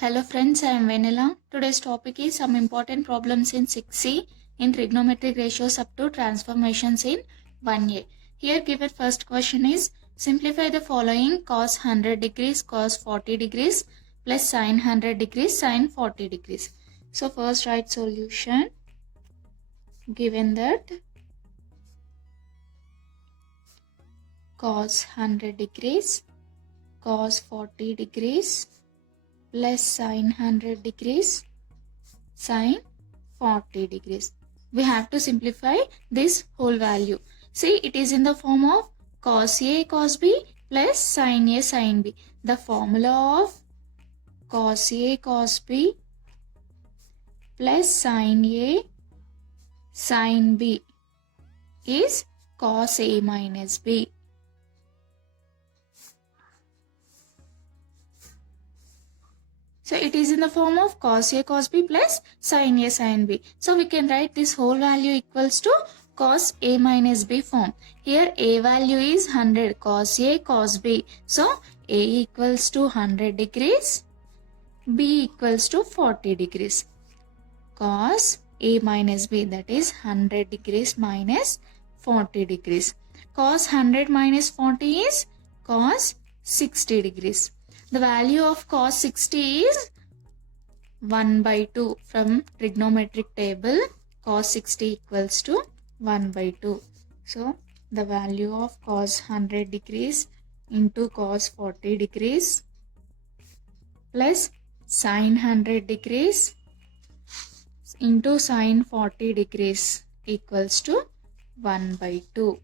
Hello friends, I am Vanilla. Today's topic is some important problems in 6C in trigonometric ratios up to transformations in 1A. Here given first question is simplify the following: cos 100 degrees cos 40 degrees plus sin 100 degrees sin 40 degrees. So first write solution. Given that cos 100 degrees cos 40 degrees plus sin 100 degrees sin 40 degrees. We have to simplify this whole value. See, it is in the form of cos A cos B plus sin A sin B. The formula of cos A cos B plus sin A sin B is cos A minus B. So it is in the form of cos A cos B plus sin A sin B. So we can write this whole value equals to cos A minus B form. Here A value is 100 cos A cos B. So A equals to 100 degrees, B equals to 40 degrees. Cos A minus B, that is 100 degrees minus 40 degrees. Cos 100 minus 40 is cos 60 degrees. The value of cos 60 is 1 by 2. From trigonometric table, cos 60 equals to 1 by 2. So, the value of cos 100 degrees into cos 40 degrees plus sin 100 degrees into sin 40 degrees equals to 1 by 2.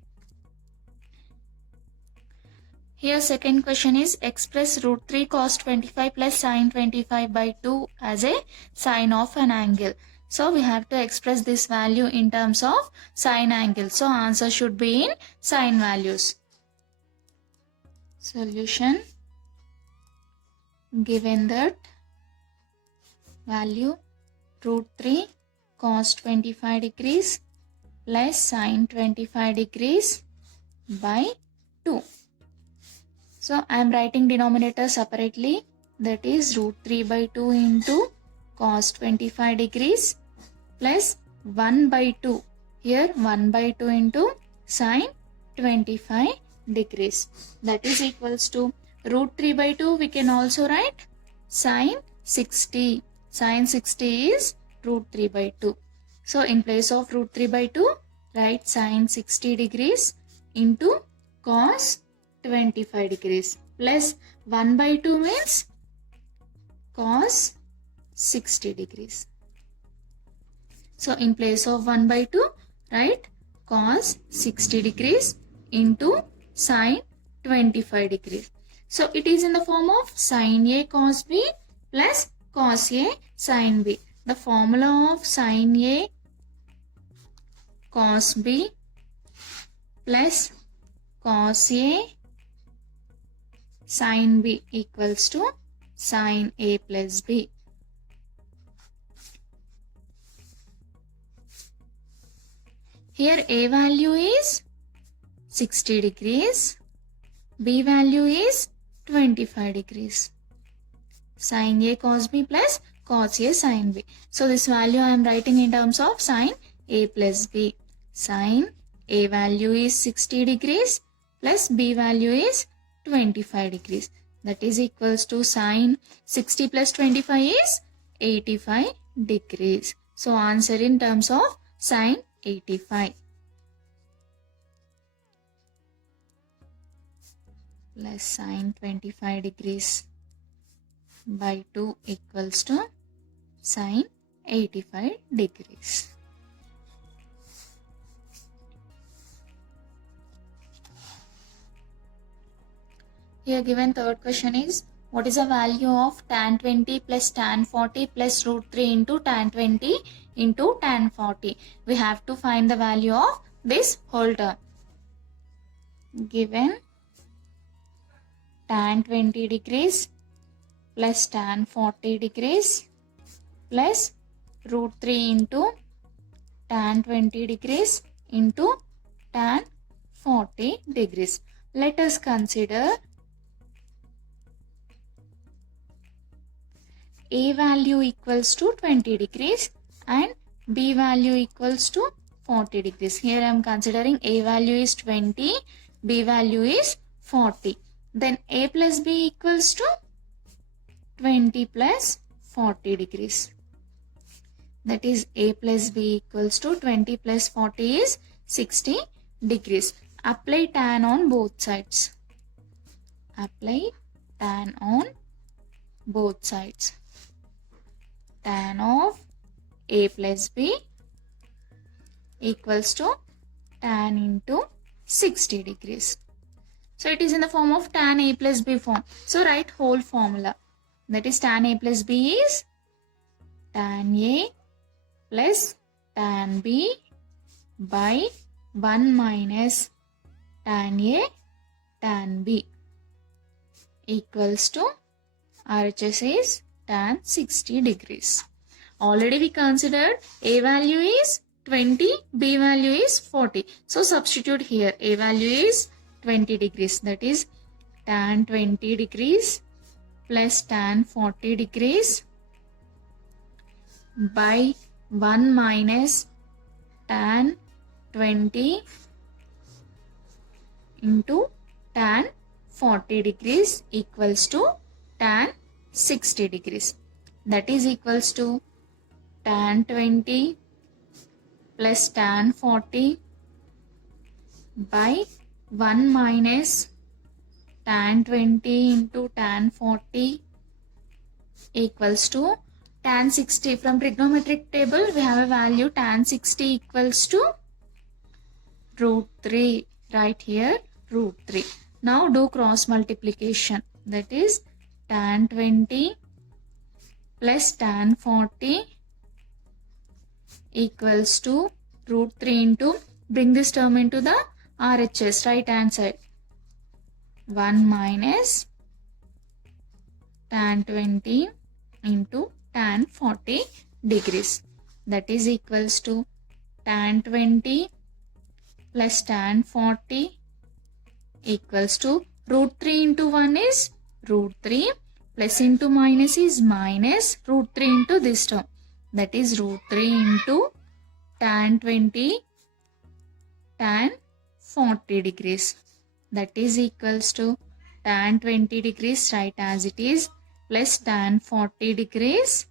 Here second question is express root 3 cos 25 plus sin 25 by 2 as a sine of an angle. So we have to express this value in terms of sine angle. So answer should be in sine values. Solution. Given that value root 3 cos 25 degrees plus sin 25 degrees by 2. So I am writing denominator separately, that is root 3 by 2 into cos 25 degrees plus 1 by 2. Here 1 by 2 into sin 25 degrees. That is equals to root 3 by 2. We can also write sin 60. Sin 60 is root 3 by 2. So in place of root 3 by 2, write sin 60 degrees into cos 25 degrees plus 1 by 2 means cos 60 degrees. So in place of 1 by 2, write cos 60 degrees into sin 25 degrees. So it is in the form of sin A cos B plus cos A sin B. The formula of sin A cos B plus cos A sin B equals to sin A plus B. Here A value is 60 degrees, B value is 25 degrees. Sin A cos B plus cos A sin B. So this value I am writing in terms of sin A plus B. Sin A value is 60 degrees plus B value is 25 degrees. That is equals to sin 60 plus 25 is 85 degrees. So answer in terms of sin 85 plus sin 25 degrees by 2 equals to sin 85 degrees. Here given third question is what is the value of tan 20 plus tan 40 plus root 3 into tan 20 into tan 40. We have to find the value of this whole term. Given tan 20 degrees plus tan 40 degrees plus root 3 into tan 20 degrees into tan 40 degrees. Let us consider A value equals to 20 degrees and B value equals to 40 degrees. Here I am considering A value is 20, B value is 40. Then A plus B equals to 20 plus 40 degrees. That is A plus B equals to 20 plus 40 is 60 degrees. Apply tan on both sides. Apply tan on both sides. Tan of A plus B equals to tan into 60 degrees. So it is in the form of tan A plus B form. So write whole formula. That is tan A plus B is tan A plus tan B by 1 minus tan A tan B equals to RHS is tan 60 degrees. Already we considered A value is 20, B value is 40. So substitute here. A value is 20 degrees. That is tan 20 degrees plus tan 40 degrees by 1 minus tan 20 into tan 40 degrees equals to tan 60 degrees. That is equals to tan 20 plus tan 40 by 1 minus tan 20 into tan 40 equals to tan 60. From trigonometric table we have a value tan 60 equals to root 3. Right here root 3. Now do cross multiplication. That is tan 20 plus tan 40 equals to root 3 into, bring this term into the RHS, right hand side. 1 minus tan 20 into tan 40 degrees. That is equals to tan 20 plus tan 40 equals to root 3 into 1 is root 3, plus into minus is minus root 3 into this term. That is root 3 into tan 20 tan 40 degrees. That is equals to tan 20 degrees, right as it is, plus tan 40 degrees.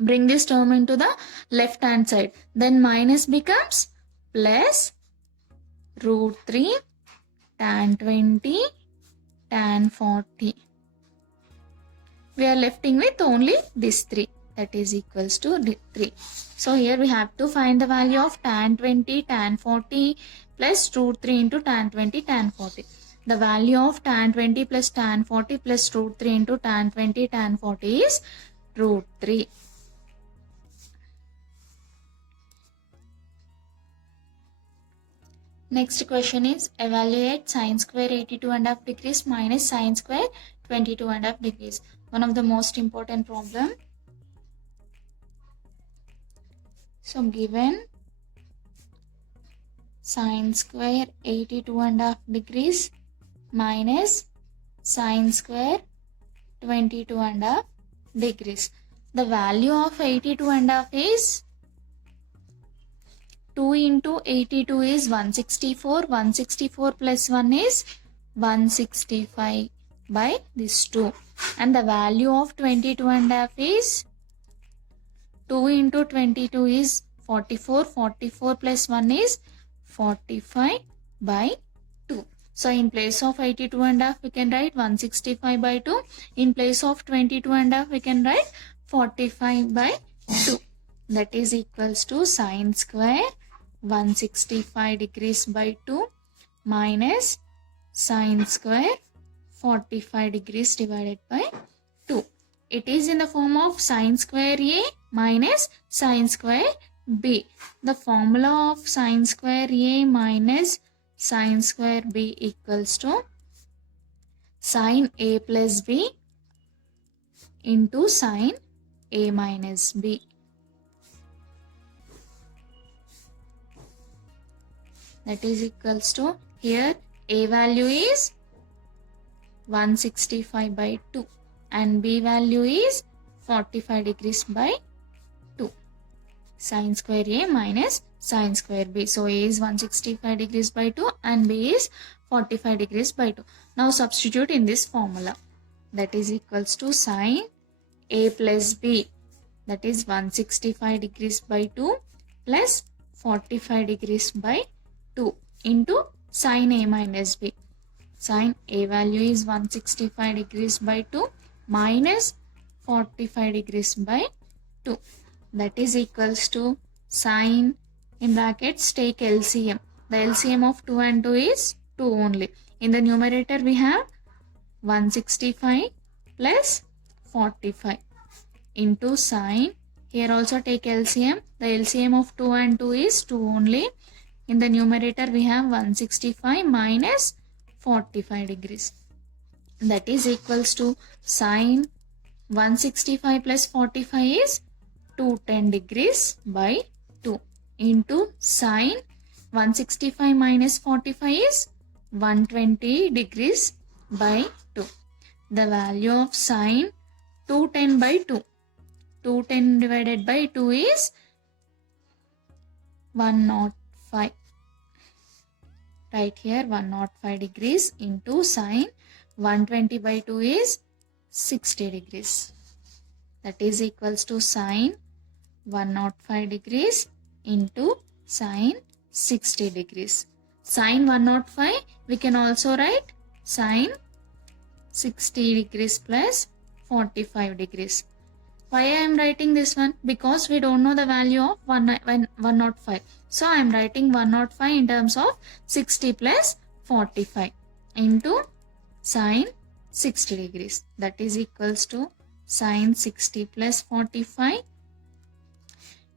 Bring this term into the left hand side. Then minus becomes plus root 3 tan 20 tan 40. We are lefting with only this 3. That is equals to 3. So here we have to find the value of tan 20 tan 40 plus root 3 into tan 20 tan 40. The value of tan 20 plus tan 40 plus root 3 into tan 20 tan 40 is root 3. Next question is evaluate sine square 82.5 degrees minus sine square 22.5 degrees. One of the most important problem. So given sine square 82.5 degrees minus sine square 22.5 degrees. The value of 82.5 is 2 into 82 is 164. 164 plus 1 is 165 by this 2. And the value of 22.5 is 2 into 22 is 44. 44 plus 1 is 45 by 2. So in place of 82.5 we can write 165 by 2. In place of 22.5 we can write 45 by 2. That is equals to sine square 165 degrees by 2 minus sine square 45 degrees divided by 2. It is in the form of sine square A minus sine square B. The formula of sine square A minus sine square B equals to sine A plus B into sine A minus B. That is equals to, here A value is 165 by 2 and B value is 45 degrees by 2. Sine square A minus sine square B. So A is 165 degrees by 2 and B is 45 degrees by 2. Now substitute in this formula. That is equals to sine A plus B. That is 165 degrees by 2 plus 45 degrees by 2 into sine A minus B. Sine A value is 165 degrees by 2 minus 45 degrees by 2. That is equals to sine, in brackets take LCM. The LCM of 2 and 2 is 2 only. In the numerator we have 165 plus 45 into sine. Here also take LCM. The LCM of 2 and 2 is 2 only. In the numerator we have 165 minus 45 degrees. That is equals to sine 165 plus 45 is 210 degrees by 2 into sine 165 minus 45 is 120 degrees by 2. The value of sine 210 by 2. 210 divided by 2 is 105. Right here 105 degrees into sine 120 by 2 is 60 degrees. That is equals to sine 105 degrees into sine 60 degrees. Sine 105 we can also write sine 60 degrees plus 45 degrees. Why I am writing this one? Because we don't know the value of 105. So I am writing 105 in terms of 60 plus 45 into sine 60 degrees. That is equals to sine 60 plus 45.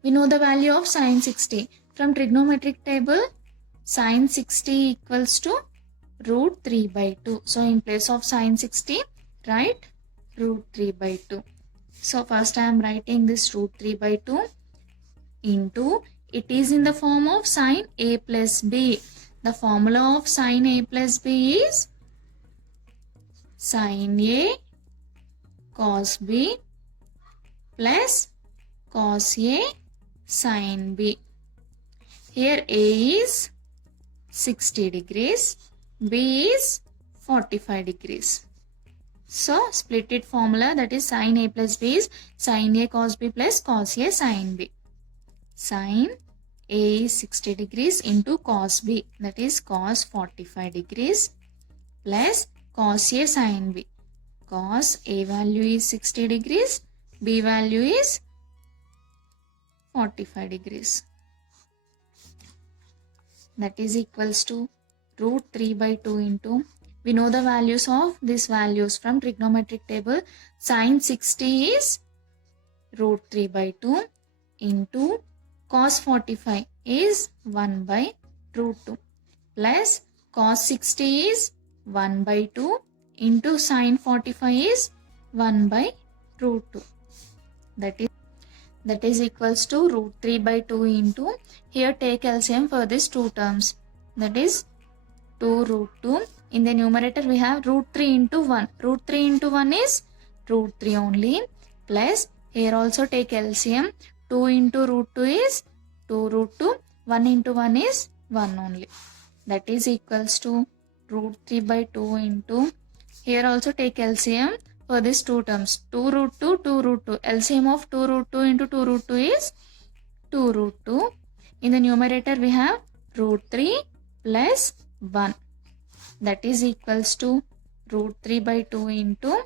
We know the value of sine 60. From trigonometric table, sine 60 equals to root 3 by 2. So in place of sine 60, write root 3 by 2. So first I am writing this root 3 by 2 into, it is in the form of sine A plus B. The formula of sine A plus B is sine A cos B plus cos A sine B. Here A is 60 degrees, B is 45 degrees. So split it formula, that is sine A plus B is sine A cos B plus cos A sine B. Sine A is 60 degrees into cos B, that is cos 45 degrees plus cos A sine B. Cos A value is 60 degrees, B value is 45 degrees. That is equals to root 3 by 2 into, we know the values of these values from trigonometric table. Sine 60 is root 3 by 2 into cos 45 is 1 by root 2 plus cos 60 is 1 by 2 into sine 45 is 1 by root 2. That is equals to root 3 by 2 into, here take LCM for these two terms, that is 2 root 2. In the numerator we have root 3 into 1. Root 3 into 1 is root 3 only, plus here also take LCM. 2 into root 2 is 2 root 2. 1 into 1 is 1 only. That is equals to root 3 by 2 into, here also take LCM for these two terms. 2 root 2, 2 root 2. LCM of 2 root 2 into 2 root 2 is 2 root 2. In the numerator we have root 3 plus 1. That is equals to root 3 by 2 into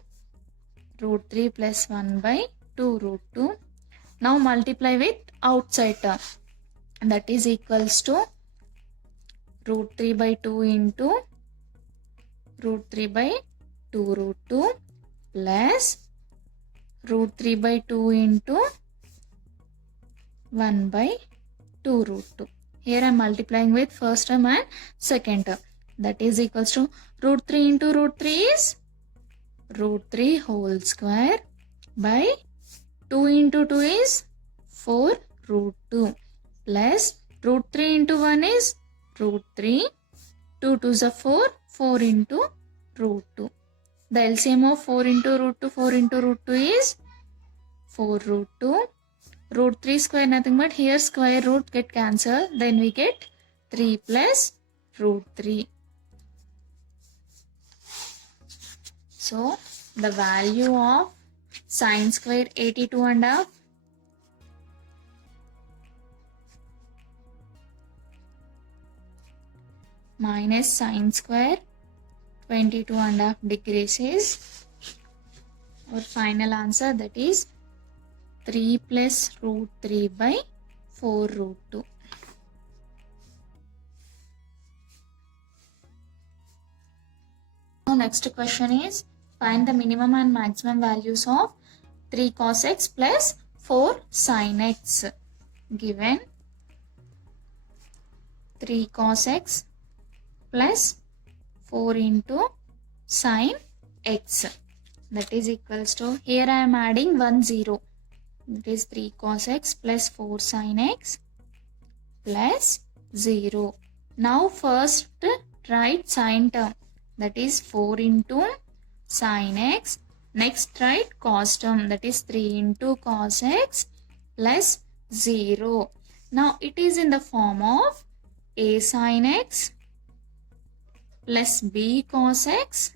root 3 plus 1 by 2 root 2. Now multiply with outside term. That is equals to root 3 by 2 into root 3 by 2 root 2 plus root 3 by 2 into 1 by 2 root 2. Here I am multiplying with first term and second term. That is equals to root 3 into root 3 is root 3 whole square by 2 into 2 is 4 root 2 plus root 3 into 1 is root 3. 2 2s are 4. 4 into root 2. The LCM of 4 into root 2, 4 into root 2 is 4 root 2. Root 3 square nothing but here square root get cancelled. Then we get 3 plus root 3. So the value of sine square 82.5 minus sine square 22.5 degrees is our final answer, that is 3 plus root 3 by 4 root 2. Now next question is find the minimum and maximum values of 3 cos x plus 4 sin x. Given 3 cos x plus 4 into sin x, that is equals to, here I am adding 1 0, that is 3 cos x plus 4 sin x plus 0. Now first write sin term, that is 4 into sin x. Next write cos term, that is 3 into cos x plus 0. Now it is in the form of a sin x plus b cos x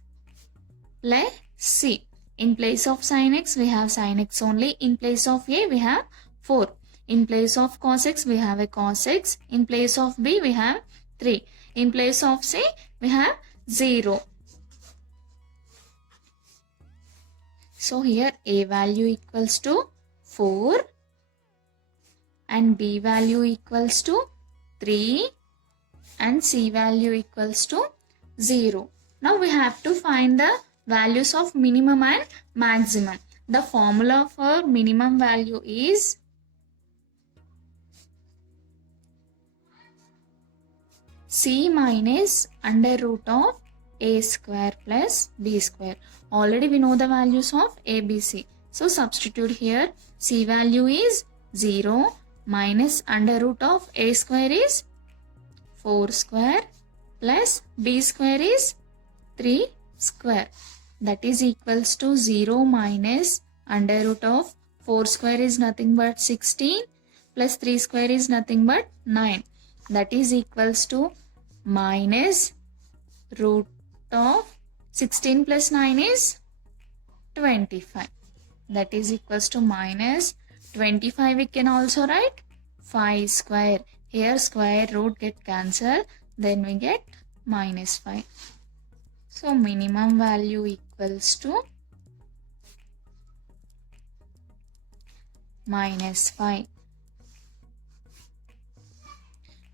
plus c. In place of sin x we have sin x only. In place of a we have 4. In place of cos x we have a cos x. In place of b we have 3. In place of c we have 0. So here a value equals to 4 and b value equals to 3 and c value equals to 0. Now we have to find the values of minimum and maximum. The formula for minimum value is c minus under root of a square plus b square. Already we know the values of a, b, c. So substitute here. C value is 0 minus under root of a square is 4 square plus b square is 3 square. That is equals to 0 minus under root of 4 square is nothing but 16 plus 3 square is nothing but 9. That is equals to minus root of 16 plus 9 is 25. That is equals to minus 25. We can also write 5 square. Here square root get cancelled. Then we get minus 5. So minimum value equals to minus 5.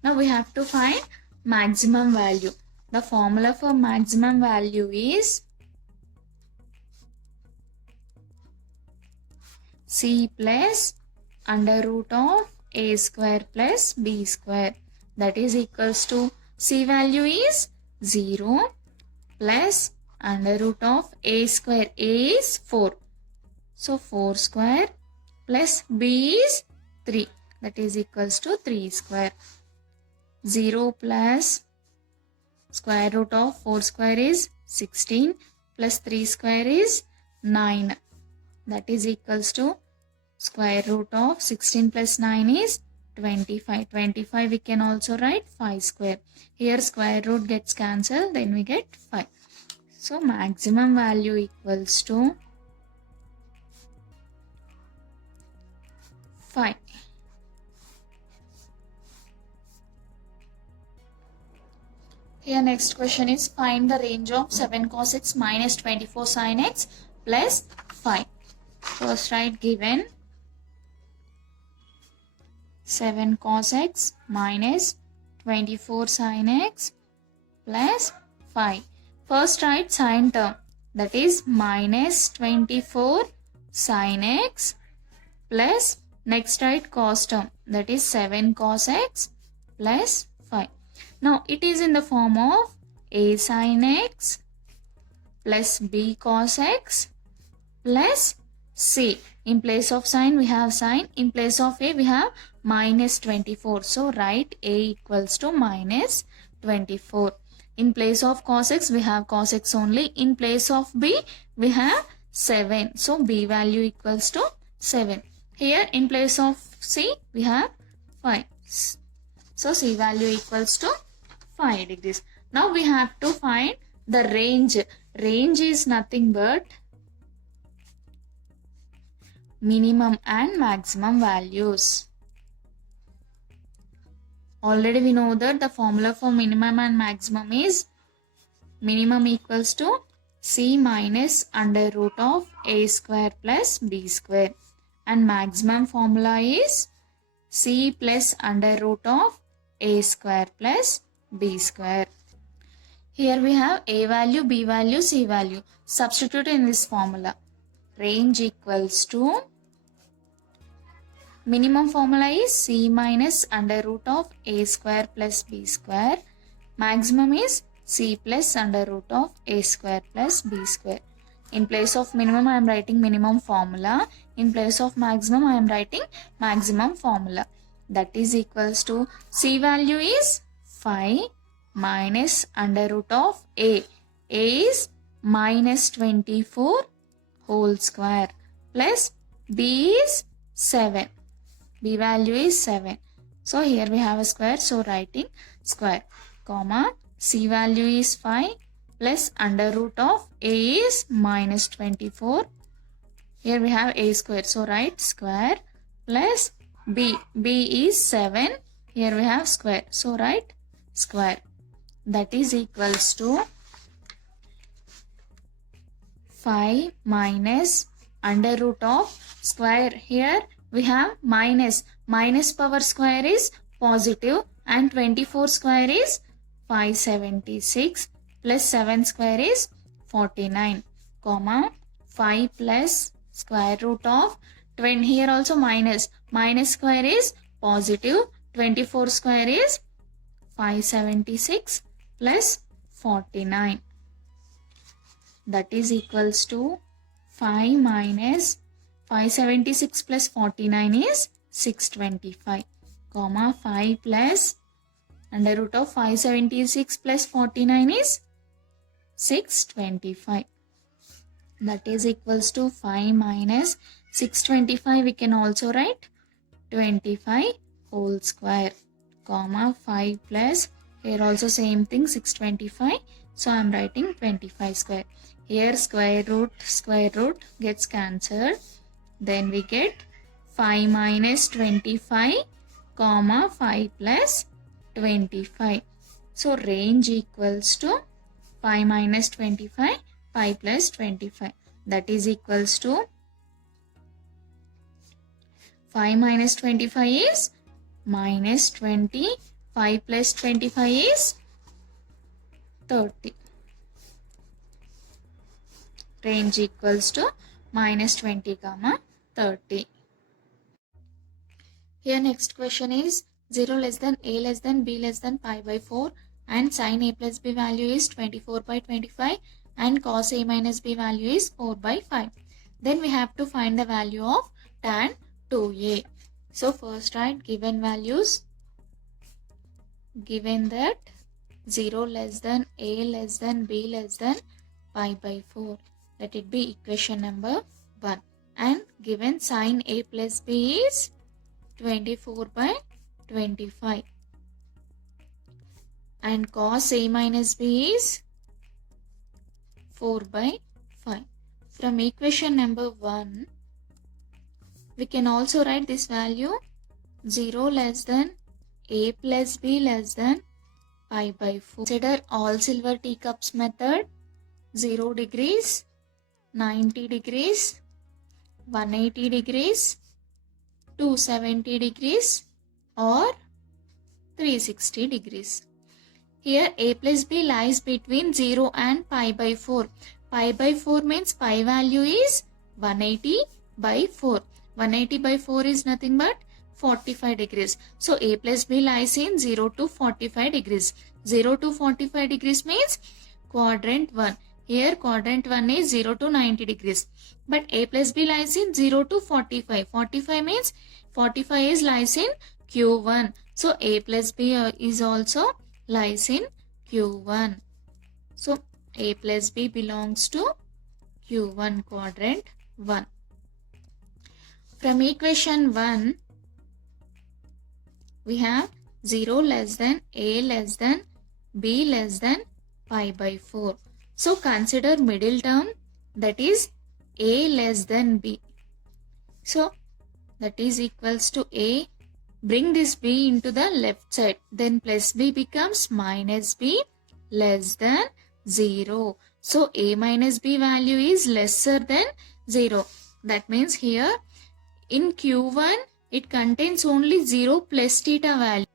Now we have to find maximum value. The formula for maximum value is c plus under root of a square plus b square. That is equals to c value is 0 plus under root of a square. A is 4. So 4 square plus b is 3. That is equals to 3 square. 0 plus square root of 4 square is 16 plus 3 square is 9. That is equals to square root of 16 plus 9 is 25. 25 we can also write 5 square. Here square root gets cancelled, then we get 5. So maximum value equals to 5. Here next question is find the range of 7 cos x minus 24 sin x plus 5. First write given 7 cos x minus 24 sin x plus 5. First write sin term, that is minus 24 sin x plus next write cos term, that is 7 cos x plus 5. Now it is in the form of a sin x plus b cos x plus c. In place of sin we have sin. In place of a we have minus 24. So write a equals to minus 24. In place of cos x we have cos x only. In place of b we have 7. So b value equals to 7. Here in place of C we have 5. So C value equals to 5 degrees. Now we have to find the range. Range is nothing but minimum and maximum values. Already we know that the formula for minimum and maximum is minimum equals to C minus under root of A square plus B square. And maximum formula is C plus under root of A square plus B square. Here we have A value, B value, C value. Substitute in this formula. Range equals to minimum formula is C minus under root of A square plus B square. Maximum is C plus under root of A square plus B square. In place of minimum I am writing minimum formula. In place of maximum I am writing maximum formula. That is equals to C value is 5 minus under root of A. A is minus 24 whole square plus B is 7. B value is 7. So here we have a square. So writing square, comma, C value is 5 plus under root of A is minus 24. Here we have A square. So write square plus B. B is 7. Here we have square. So write square. That is equals to 5 minus under root of square. Here we have minus. Minus power square is positive and 24 square is 576 plus 7 square is 49, comma 5 plus square root of 20. Here also minus. Minus square is positive. 24 square is 576 plus 49. That is equals to 5 minus 576 plus 49 is 625, comma 5 plus under root of 576 plus 49 is 625. That is equals to 5 minus 625. We can also write 25 whole square, comma 5 plus, here also same thing, 625. So I am writing 25 square. Here square root gets cancelled. Then we get 5 minus 25, comma 5 plus 25. So range equals to 5 minus 25, 5 plus 25. That is equals to 5 minus 25 is minus 20. 5 plus 25 is 30. Range equals to minus 20, comma 30. Here next question is 0 less than a less than b less than pi by 4 and sin a plus b value is 24 by 25 and cos a minus b value is 4 by 5. Then we have to find the value of tan 2a. So first write given values. Given that 0 less than a less than b less than pi by 4. Let it be equation number 1. And given sin a plus b is 24 by 25. And cos a minus b is 4 by 5. From equation number 1, we can also write this value 0 less than a plus b less than pi by 4. Consider all silver teacups method. 0 degrees, 90 degrees, 180 degrees, 270 degrees or 360 degrees. Here a plus b lies between 0 and pi by 4. Pi by 4 means pi value is 180 by 4. 180 by 4 is nothing but 45 degrees. So a plus b lies in 0 to 45 degrees. 0 to 45 degrees means quadrant 1. Here quadrant 1 is 0 to 90 degrees. But a plus b lies in 0 to 45. 45 means 45 is lies in Q1. So a plus b is also lies in Q1. So a plus b belongs to Q1 quadrant 1. From equation 1, we have 0 less than a less than b less than pi by 4. So consider middle term, that is a less than b. So that is equals to a. Bring this b into the left side. Then plus b becomes minus b less than 0. So a minus b value is lesser than 0. That means here in Q1 it contains only 0 plus theta value.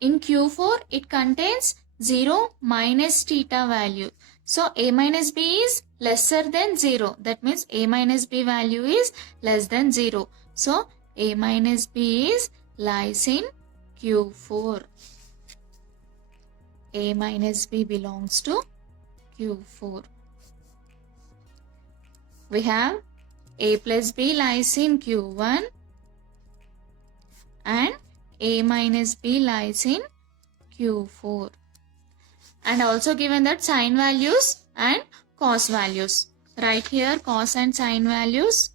In Q4 it contains 0 minus theta value. So a minus b is lesser than 0. That means a minus b value is less than 0. So a minus b is lies in Q4. A minus b belongs to Q4. We have a plus b lies in Q1 and a minus b lies in Q4. And also given that sine values and cos values. Right here cos and sine values.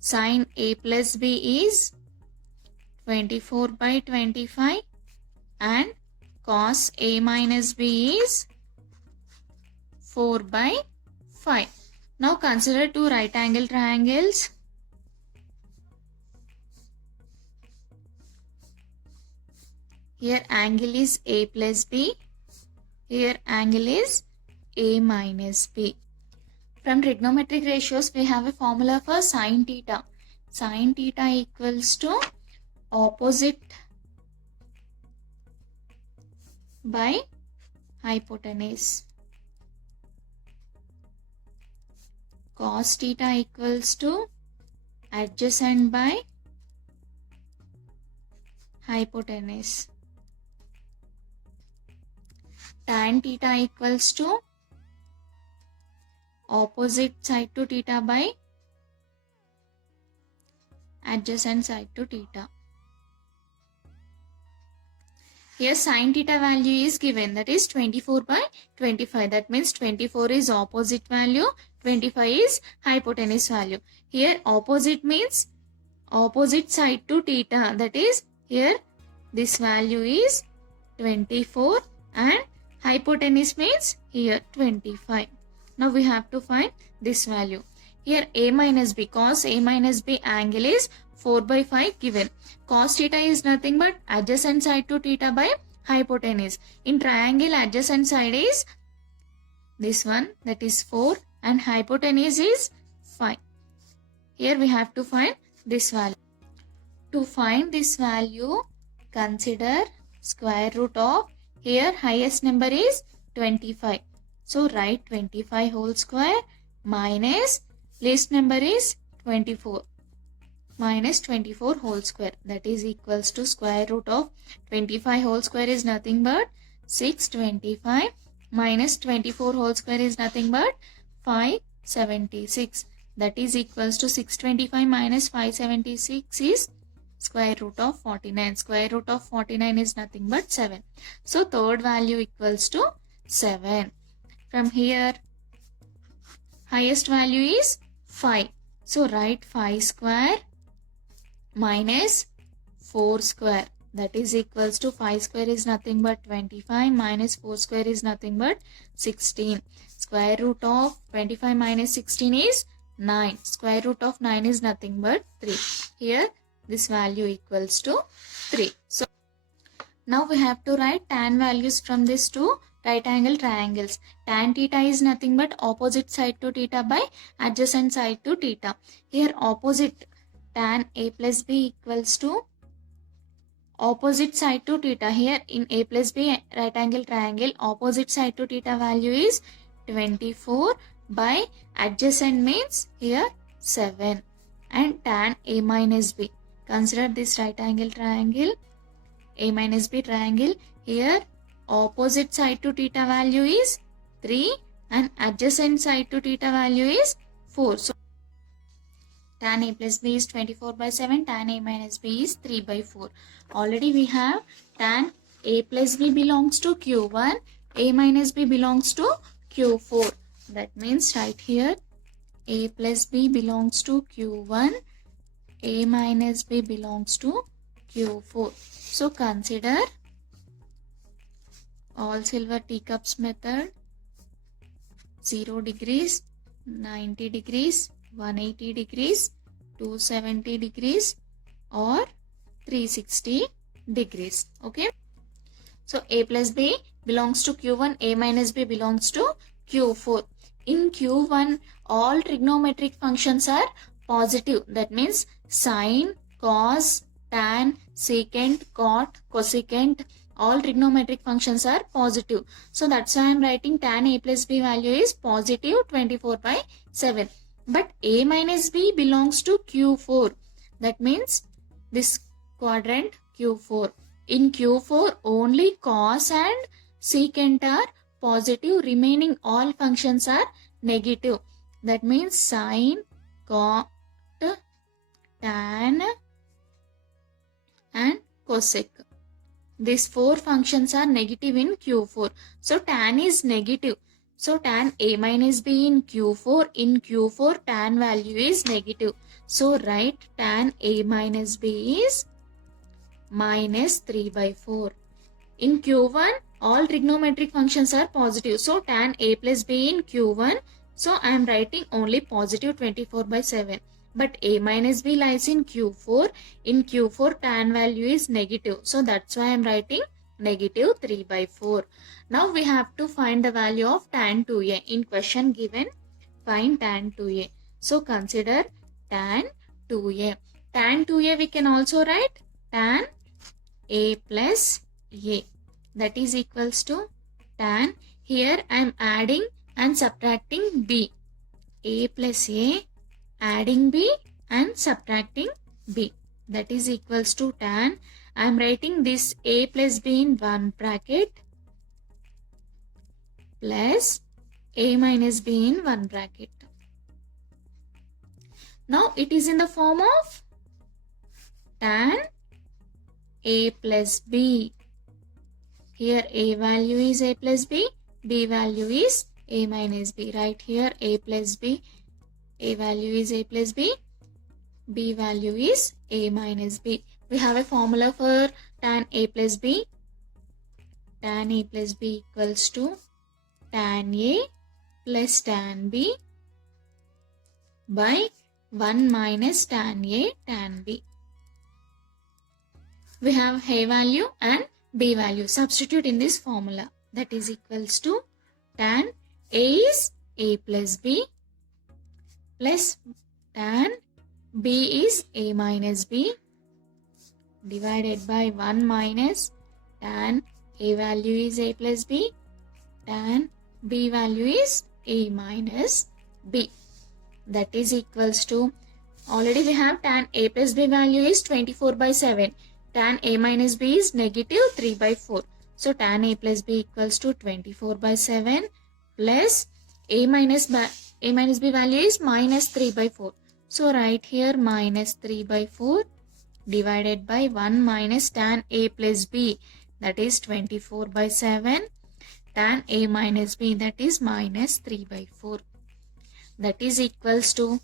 Sine a plus b is 24 by 25 and cos a minus b is 4 by 5. Now consider two right angle triangles. Here angle is a plus b. Here angle is a minus b. From trigonometric ratios, we have a formula for sine theta. Sine theta equals to opposite by hypotenuse. Cos theta equals to adjacent by hypotenuse. Tan theta equals to opposite side to theta by adjacent side to theta. Here sin theta value is given, that is 24 by 25. That means 24 is opposite value, 25 is hypotenuse value. Here opposite means opposite side to theta. That is here this value is 24 and hypotenuse means here 25. Now we have to find this value. Here a minus b, cos a minus b angle is 4 by 5 given. Cos theta is nothing but adjacent side to theta by hypotenuse. In triangle adjacent side is this one, that is 4, and hypotenuse is 5. Here we have to find this value. To find this value, consider square root of, here highest number is 25. So write 25 whole square minus least number is 24. Minus 24 whole square, that is equals to square root of 25 whole square is nothing but 625 minus 24 whole square is nothing but 576. That is equals to 625 minus 576 is square root of 49. Square root of 49 is nothing but 7. So third value equals to 7. From here highest value is 5. So write 5 square minus 4 square, that is equals to 5 square is nothing but 25 minus 4 square is nothing but 16. Square root of 25 minus 16 is 9. Square root of 9 is nothing but 3. Here this value equals to 3. So now we have to write tan values from these two right angle triangles. Tan theta is nothing but opposite side to theta by adjacent side to theta. Here opposite, tan a plus b equals to opposite side to theta. Here in a plus b right angle triangle, opposite side to theta value is 24 by adjacent means here 7, and tan a minus b. Consider this right angle triangle, a minus b triangle. Here opposite side to theta value is 3 and adjacent side to theta value is 4. So tan a plus b is 24 by 7, tan a minus b is 3 by 4. Already we have tan a plus b belongs to Q1, a minus b belongs to Q4. That means right here a plus b belongs to Q1 A minus B belongs to Q4. So consider all silver teacups method. 0 degrees, 90 degrees, 180 degrees, 270 degrees or 360 degrees. Okay. So A plus B belongs to Q1, A minus B belongs to Q4. In Q1, all trigonometric functions are positive. That means sine, cos, tan, secant, cot, cosecant, all trigonometric functions are positive. So that's why I am writing tan A plus B value is positive 24/7. But A minus B belongs to Q4. That means this quadrant Q4. In Q4, only cos and secant are positive. Remaining all functions are negative. That means sine, cot, tan and cosec. These four functions are negative in Q4. So tan is negative. So tan A minus B in Q4. In Q4, tan value is negative. So write tan A minus B is minus 3/4. In Q1, all trigonometric functions are positive. So tan A plus B in Q1. So I am writing only positive 24/7. But A minus B lies in Q4. In Q4, tan value is negative. So that's why I am writing negative 3/4. Now we have to find the value of tan 2A. In question given, find tan 2A. So consider tan 2A. Tan 2A we can also write tan A plus A. That is equals to tan. Here I am adding and subtracting B. A plus A, adding B and subtracting B. That is equals to tan. I am writing this A plus B in one bracket plus A minus B in one bracket. Now it is in the form of tan A plus B. Here A value is A plus B, B value is A minus B. Right here A plus B, A value is A plus B, B value is A minus B. We have a formula for tan A plus B. Tan A plus B equals to tan A plus tan B by 1 minus tan A tan B. We have A value and B value. Substitute in this formula. That is equals to tan A is A plus B plus tan B is A minus B divided by 1 minus tan A value is A plus B, tan B value is A minus B. That is equals to, already we have tan A plus B value is 24/7. Tan A minus B is negative 3/4. So tan A plus B equals to 24/7 plus A minus B value is minus 3/4. So write here minus 3/4 divided by 1 minus tan A plus B, that is 24/7. Tan A minus B, that is minus 3/4. That is equals to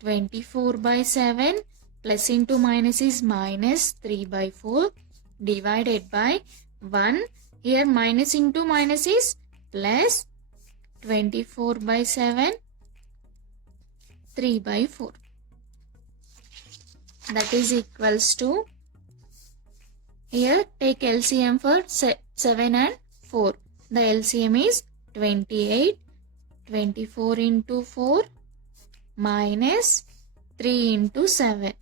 24/7 plus into minus is minus 3/4 divided by 1. Here minus into minus is plus 24/7 3/4. That is equals to, here take LCM for 7 and 4. The LCM is 28. 24 into 4 minus 3 into 7.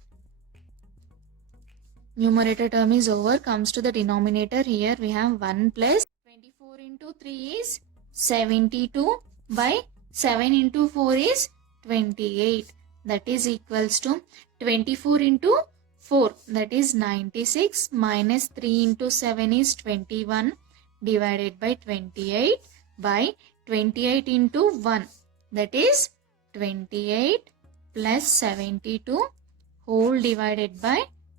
Numerator term is over. Comes to the denominator. Here we have 1 plus 24 into 3 is 72 by 7 into 4 is 28. That is equals to 24 into 4, that is 96, minus 3 into 7 is 21 divided by 28 by 28 into 1, that is 28 plus 72 whole divided by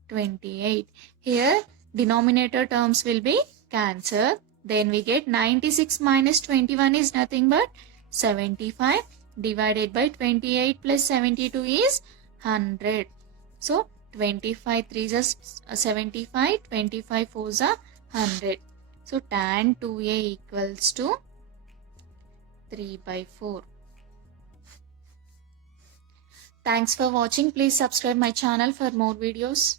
28. Here denominator terms will be cancelled. Then we get 96 minus 21 is nothing but 75 divided by 28 plus 72 is 100. So 25 3s are 75, 25 4s are 100. So tan 2a equals to 3/4. Thanks for watching. Please subscribe my channel for more videos.